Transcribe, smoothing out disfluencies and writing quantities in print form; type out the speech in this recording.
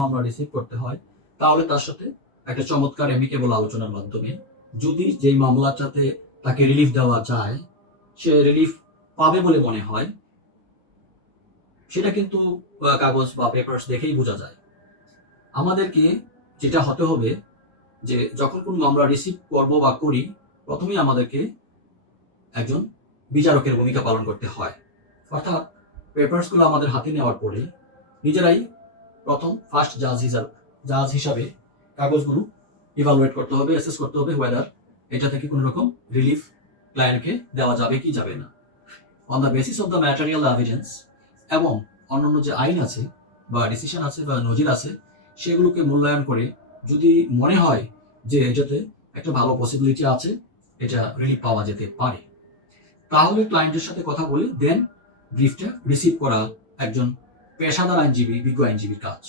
মামলা রিসিভ করতে হয়, তাহলে তার সাথে একটা চমৎকার এমিকেবল আলোচনার মাধ্যমে যদি যেই মামলাটাতে তাকে রিলিফ দেওয়া যায়, সে রিলিফ পাবে বলে মনে হয়, সেটা কিন্তু কাগজ বা পেপারস দেখেই বোঝা যায়। আমাদেরকে যেটা হতে হবে যে যখন কোন মামলা রিসিভ করব বা করি, প্রথমেই আমাদেরকে একজন বিচারকের ভূমিকা পালন করতে হয়। অর্থাৎ পেপারসগুলো আমাদের হাতে নেওয়ার পরে নিজেরাই প্রথম ফার্স্ট জাজ হিসাবে কাগজগুলো ইভালুয়েট করতে হবে, অ্যাসেস করতে হবে ওয়েদার এটা থেকে কোনো রকম রিলিফ ক্লায়েন্টকে দেওয়া যাবে কি যাবে না। On the basis of the material evidence এবং অন্যান্য যে আইন আছে বা ডিসিশন আছে বা নজির আছে, সেগুলোকে মূল্যায়ন করে যদি মনে হয় যে এটাতে একটা ভালো পসিবিলিটি আছে, এটা রিলিফ পাওয়া যেতে পারে, তাহলে ক্লায়েন্টের সাথে কথা বলে দেন ব্রিফটা রিসিভ করা একজন পেশাদার আইনজীবী, বিজ্ঞ আইনজীবীর কাজ।